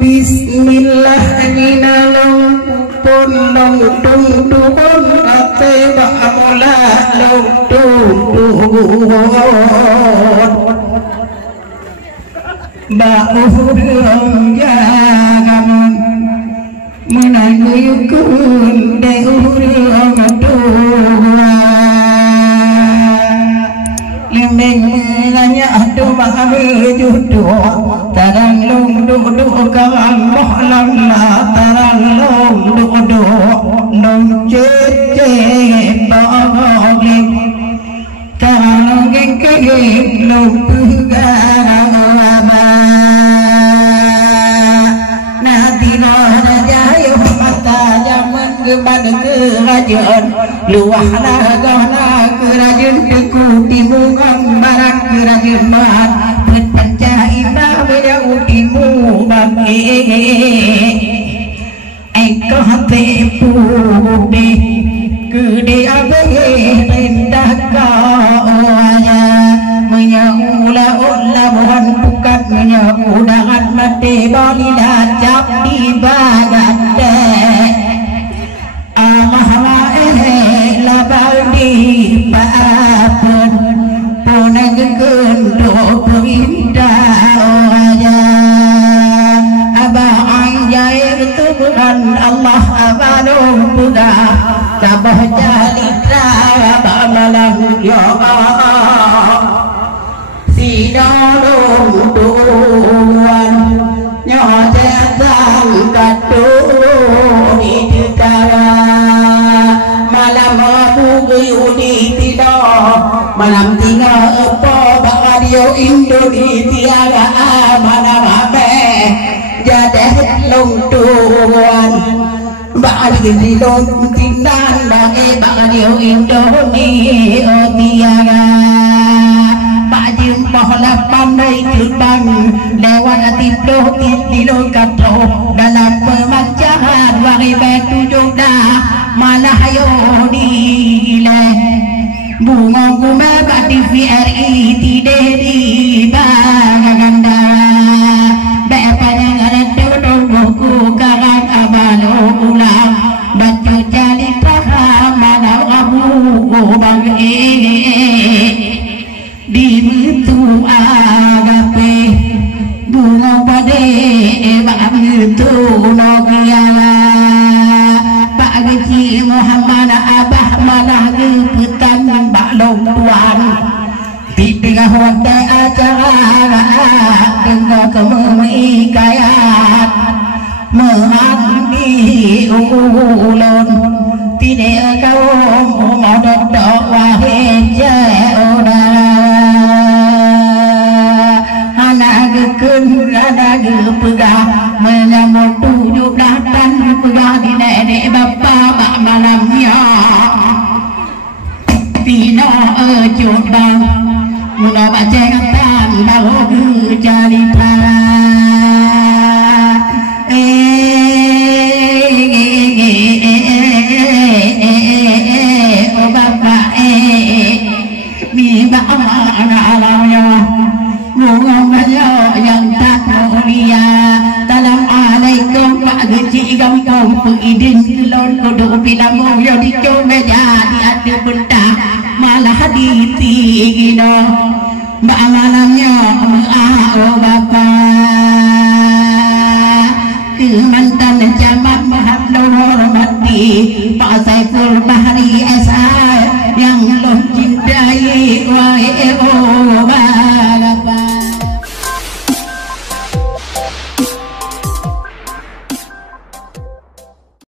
Bismillah ninalong pun long tung duhon ate ba'amula long tung duhon ba'uhurong jagamun menanguyukun de'urong duhon lembeng menanya adu mahawe juduh tarang long duh kang mohlam la tarang long duh nong cece bogli tarang gengke long pugang aba nadina rajayo mata jaman gebad kerajaan luah nagana kerajaan teku timungan barat kerajaan barat pencaina bejauh timu bagi engkau tepude gede abe rendah kau aja menyaulah ulah bukan bukan menyaulah mati bali dacap di bagat amahwa labadi paapun punang gendok pindah aja abah anjay Tuhan Allah abadum buka tabah jalitra abah malam ya sidalum tuan nyojatan katu di dekara malam abu guyudi tidak malam tinggal apa radio Indonesia malam apa jadi long tuan bagi di long tinan bagi radio Indonesia tiara bajim pohon pandai terbang lewat tidur tidur kata dalam pemancahan wari betujuk dah malah ayo dileh bunga bunga bati VRI tidak di baganda bapaknya ada dodol buku karang abalo ulang baca jali paham mana abu bagi di mutu agape bunga pade begitu nokia Pak Gaji Muhammad Abah malah gepetan baklong tuan di tengah waktu acara dengar kemui kayat menghandi ulun tidak kau mau dodok wahai jauh anak gekun anak gepegah menyambut 17 pegah di nenek bapak mak malamnya Tino ejodang mula baca katan bahu jari para oh bapak mi ba'ana alamnya bunga yang tak mulia Assalamualaikum Pak Gaji Gampang pengidin lon kodok bilang yo dicoba jadi ada benda malah ditigino mbak malamnya oh bapak kemantan zaman mahat hormati Pak Saiful Bahri SA